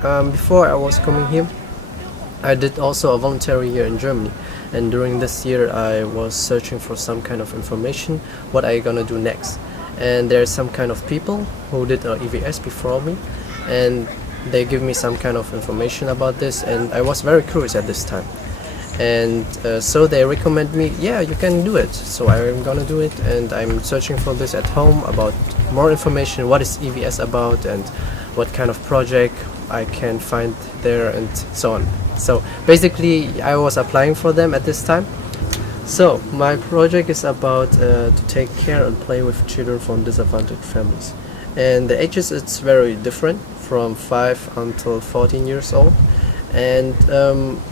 Before I was coming here, I did also a voluntary year in Germany, and during this year I was searching for some kind of information what I gonna do next. And there's some kind of people who did a EVS before me, and they give me some kind of information about this, and I was very curious at this time. And so they recommend me, yeah, you can do it. So I'm gonna do it, and I'm searching for this at home about more information, what is EVS about, and what kind of project I can find there, and so on. So basically I was applying for them at this time. So my project is about to take care and play with children from disadvantaged families, and the ages it's very different, from 5 until 14 years old. And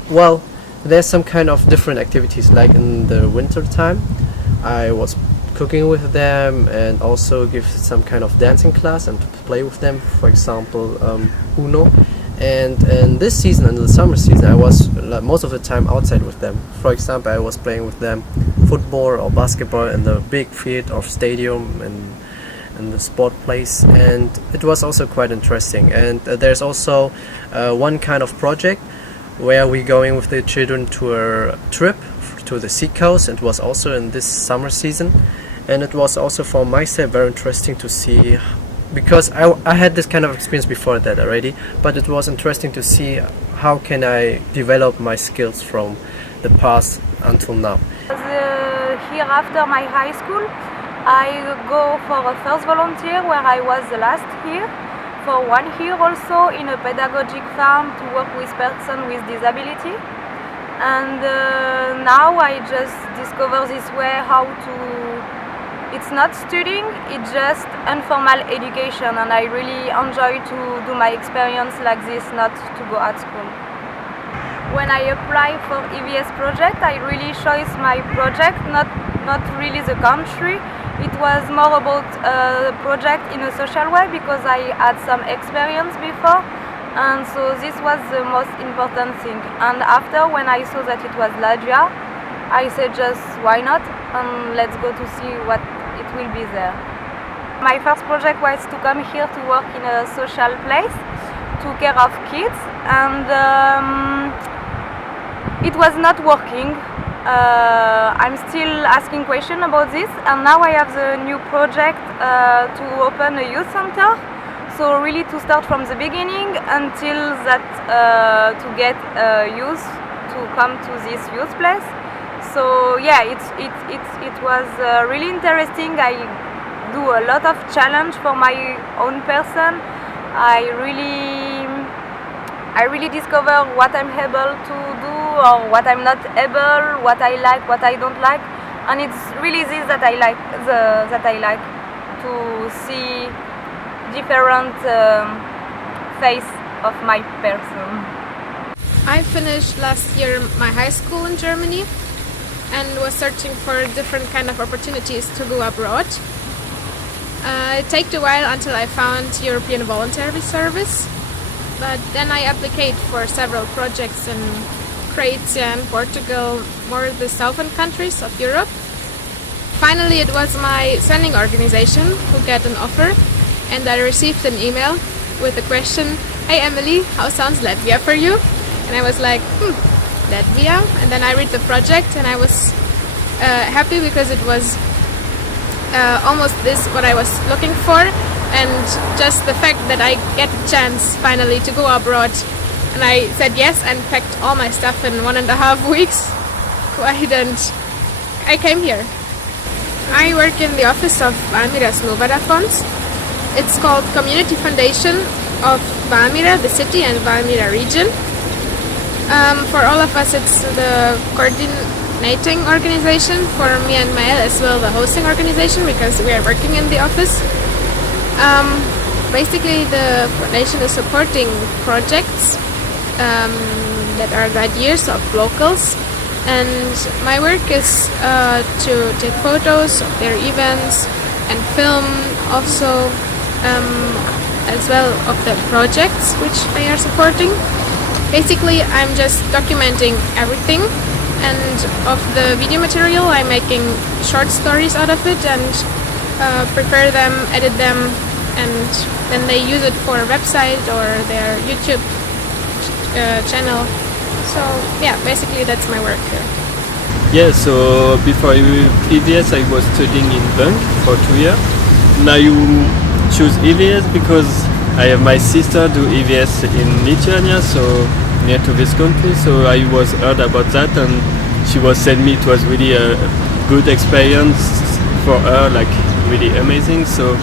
well, there's some kind of different activities, like in the winter time I was cooking with them, and also give some kind of dancing class and play with them, for example Uno. And in this season, in the summer season, I was most of the time outside with them. For example, I was playing with them football or basketball in the big field or stadium and in the sport place, and it was also quite interesting. And there's also one kind of project where we going with the children to a trip to the sea coast. It was also in this summer season, and it was also for myself very interesting to see, because I had this kind of experience before that already, but it was interesting to see how can I develop my skills from the past until now. Here after my high school, I go for a first volunteer where I was the last year, for 1 year also in a pedagogic farm to work with persons with disability. And now I just discover this way how to, it's not studying, it's just informal education, and I really enjoy to do my experience like this, not to go at school. When I apply for EVS project, I really choose my project, not really the country. It was more about a project in a social way, because I had some experience before, and so this was the most important thing. And after, when I saw that it was Latvia, I said just why not, and let's go to see what it will be there. My first project was to come here to work in a social place, to care of kids, and it was not working. I'm still asking questions about this, and now I have the new project to open a youth center. So really to start from the beginning until that to get youth to come to this youth place. So yeah, it was really interesting. I do a lot of challenge for my own person. I really discover what I'm able to do or what I'm not able, what I like, what I don't like, and it's really this that I like. That I like to see different face of my person. I finished last year my high school in Germany and was searching for different kind of opportunities to go abroad. It took a while until I found European Voluntary Service, but then I applied for several projects in Croatia and Portugal, more the southern countries of Europe. Finally, it was my sending organization who got an offer, and I received an email with the question, "Hey Emily, how sounds Latvia for you?" And I was like, Latvia? And then I read the project, and I was happy because it was almost this what I was looking for, and just the fact that I get a chance finally to go abroad. And I said yes and packed all my stuff in 1.5 weeks. And I came here. I work in the office of Valmieras Novada funds. It's called Community Foundation of Valmiera, the city, and Valmiera region. For all of us, it's the coordinating organization. For me and Mael as well, the hosting organization, because we are working in the office. Basically, the foundation is supporting projects that are the ideas of locals, and my work is to take photos of their events and film also as well of the projects which they are supporting. Basically, I'm just documenting everything, and of the video material I'm making short stories out of it and prepare them, edit them, and then they use it for a website or their YouTube channel. So yeah, basically that's my work here. Yeah, so before EVS I was studying in Bank for 2 years. Now you choose EVS because I have my sister do EVS in Lithuania, so near to this country, so I was heard about that and she was saying me it was really a good experience for her, like really amazing, so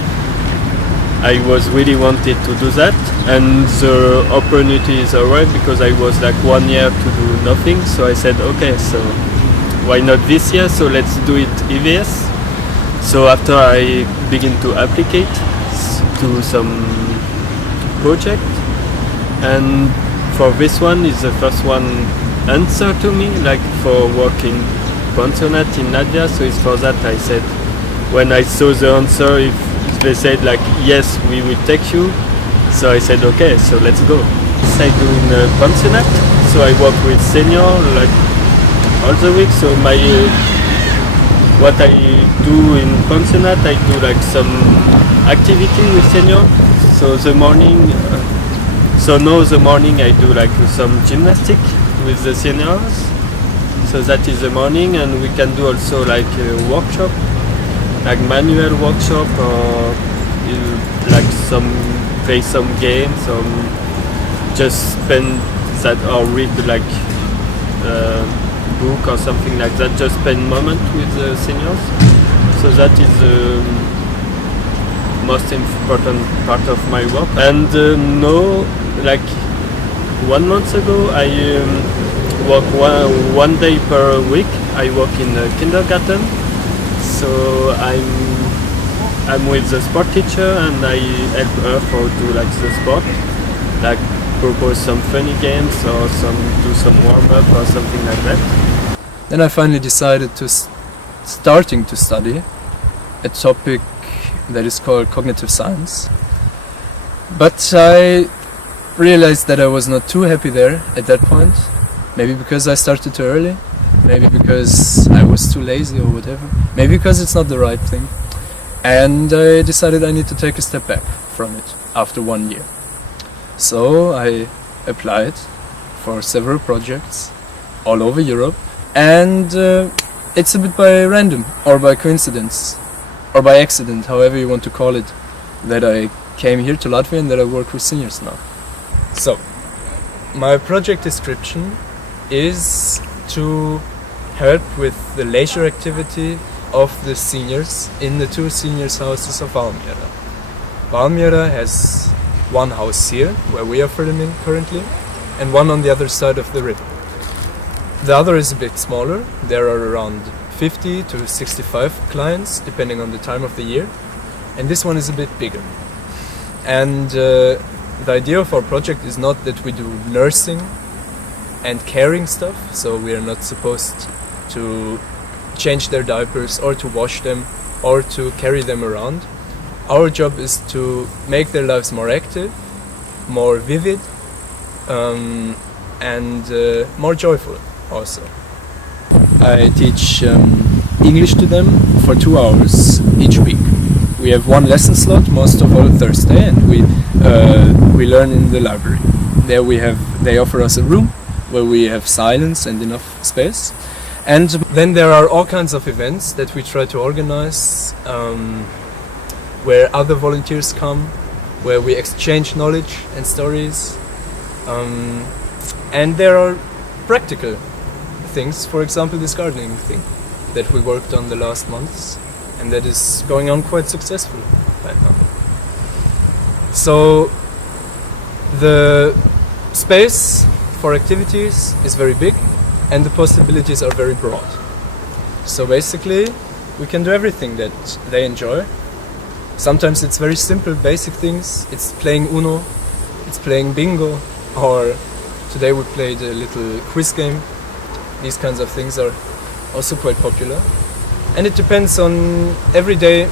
I was really wanted to do that, and the opportunity is alright because I was like 1 year to do nothing, so I said okay, so why not this year, so let's do it EVS. So after I begin to applicate to some project, and for this one is the first one answer to me, like for working pensionat in Latvia, so it's for that I said, when I saw the answer, if they said like yes we will take you, so I said okay, so let's go. I do in a pensionat, so I work with senior like all the week, so my what I do in pensionat, I do like some activity with senior, so the morning so now the morning I do like some gymnastic with the seniors, so that is the morning, and we can do also like a workshop, like manual workshop, or like some play some games, or just spend that, or read like book or something like that, just spend moment with the seniors. So that is the most important part of my work. And now, like 1 month ago, I work one day per week. I work in a kindergarten, so I'm with the sport teacher and I help her for do like the sport, like propose some funny games or do some warm up or something like that. Then I finally decided to starting to study a topic that is called cognitive science. But I realized that I was not too happy there at that point. Maybe because I started too early, maybe because I was too lazy or whatever, maybe because it's not the right thing. And I decided I need to take a step back from it after 1 year. So I applied for several projects all over Europe, and it's a bit by random or by coincidence or by accident, however you want to call it, that I came here to Latvia and that I work with seniors now. So, my project description is to help with the leisure activity of the seniors in the 2 seniors houses of Valmiera. Valmiera has one house here, where we are filming currently, and one on the other side of the river. The other is a bit smaller. There are around 50 to 65 clients, depending on the time of the year, and this one is a bit bigger. And the idea of our project is not that we do nursing and caring stuff, so we are not supposed to change their diapers or to wash them or to carry them around. Our job is to make their lives more active, more vivid, and more joyful also. I teach English to them for 2 hours each week. We have one lesson slot, most of all Thursday, and we learn in the library. There they offer us a room where we have silence and enough space. And then there are all kinds of events that we try to organize, where other volunteers come, where we exchange knowledge and stories. And there are practical things, for example this gardening thing that we worked on the last months, and that is going on quite successfully right now. So the space for activities is very big and the possibilities are very broad. So basically we can do everything that they enjoy. Sometimes it's very simple, basic things. It's playing Uno, it's playing bingo, or today we played a little quiz game. These kinds of things are also quite popular. And it depends on every day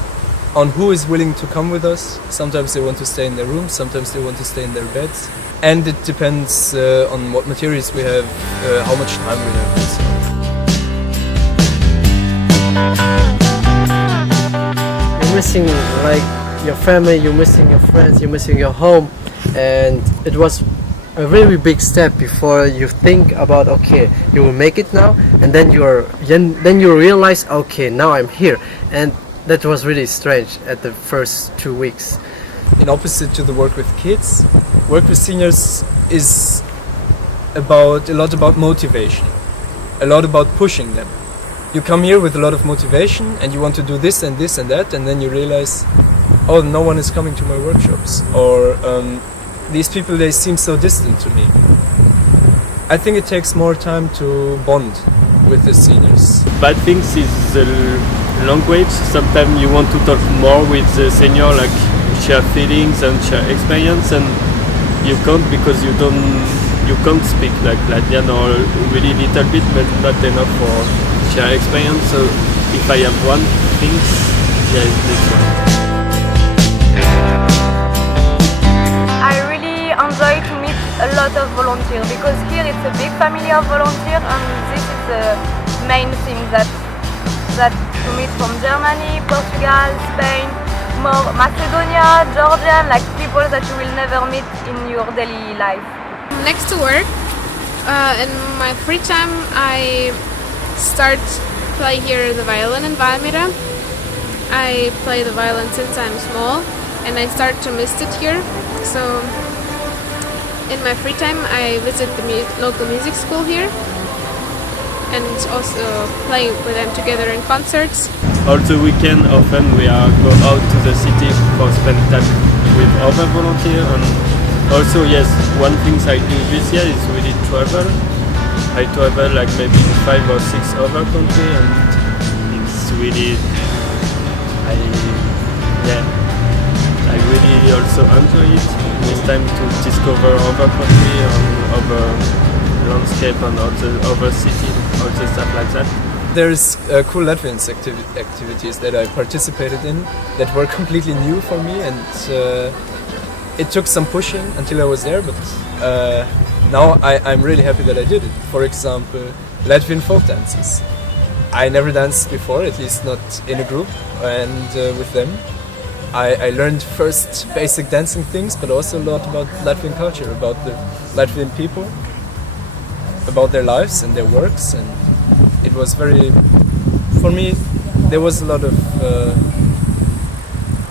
on who is willing to come with us. Sometimes they want to stay in their rooms, sometimes they want to stay in their beds. And it depends on what materials we have, how much time we have. You're missing like your family, you're missing your friends, you're missing your home, and it was a very big step before you think about, okay, you will make it now, and then you realize, okay, now I'm here. And that was really strange at the first 2 weeks. In opposite to the work with kids, work with seniors is a lot about motivation, a lot about pushing them. You come here with a lot of motivation and you want to do this and this and that, and then you realize, oh, no one is coming to my workshops, or these people, they seem so distant to me. I think it takes more time to bond with the seniors. Bad things is the language. Sometimes you want to talk more with the senior, like share feelings and share experience, and you can't because you can't speak like Latvian, or really little bit, but not enough for share experience. So if I have one thing, yeah, it's this one. I really enjoy to meet a lot of volunteers, because here it's a big family of volunteers, and this is the main thing that to meet from Germany, Portugal, Spain, more Macedonia, Georgia, like people that you will never meet in your daily life. Next to work, in my free time, I start play here the violin in Valmiera. I play the violin since I'm small, and I start to miss it here. So in my free time, I visit the local music school here, and also play with them together in concerts. Also weekend, often we go out to the city for spend time with other volunteers. And also, yes, one thing I do this year is really travel. I travel like maybe 5 or 6 other countries, and it's really, I really also enjoy it. It's time to discover other country and other landscape and other city, all the stuff like that. There's cool Latvian activities that I participated in that were completely new for me, and it took some pushing until I was there, but now I'm really happy that I did it. For example, Latvian folk dances. I never danced before, at least not in a group, and with them I learned first basic dancing things, but also a lot about Latvian culture, about the Latvian people, about their lives and their works, and it was very, for me, there was a lot of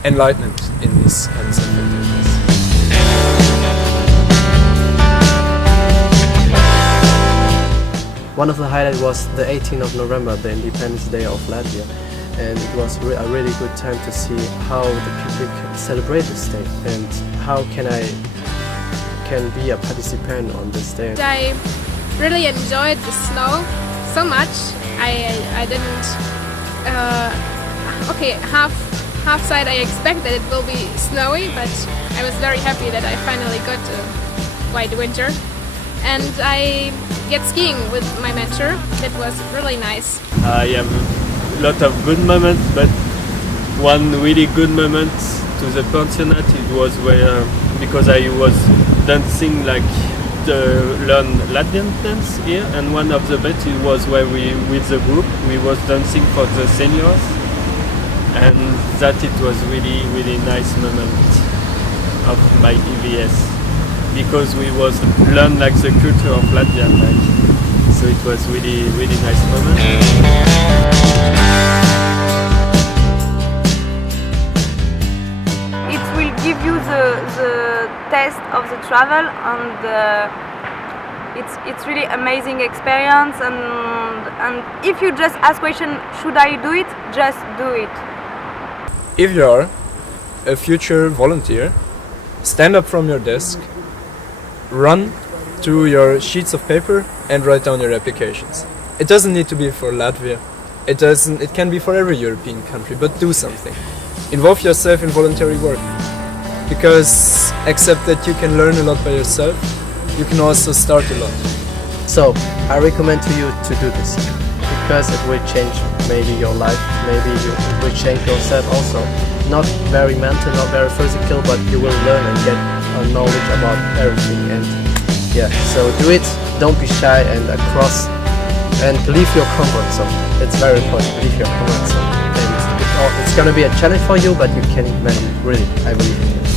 enlightenment in these kinds of activities. One of the highlights was the 18th of November, the Independence Day of Latvia, and it was a really good time to see how the people can celebrate this day and how can be a participant on this day. I really enjoyed the snow so much. I didn't half side I expected it will be snowy, but I was very happy that I finally got a white winter. And I get skiing with my mentor. That was really nice. I have a lot of good moments, but one really good moment to the pensionat, it was where, because I was dancing like learn Latvian dance here, and one of the best was where we, with the group, we was dancing for the seniors, and that it was really, really nice moment of my EVS, because we was learn like the culture of Latvia, like, so it was really, really nice moment. It will give you the taste of the travel, and it's really amazing experience. And if you just ask question, should I do it? Just do it. If you are a future volunteer, stand up from your desk, run to your sheets of paper and write down your applications. It doesn't need to be for Latvia. It can be for every European country, but do something. Involve yourself in voluntary work, because except that you can learn a lot by yourself, you can also start a lot. So I recommend to you to do this, because it will change maybe your life, maybe it will change yourself also. Not very mental, not very physical, but you will learn and get knowledge about everything. And yeah, so do it, don't be shy, and leave your comfort zone. It's very important, leave your comfort zone. And it it's gonna be a challenge for you, but you can manage it. Really, I believe in you.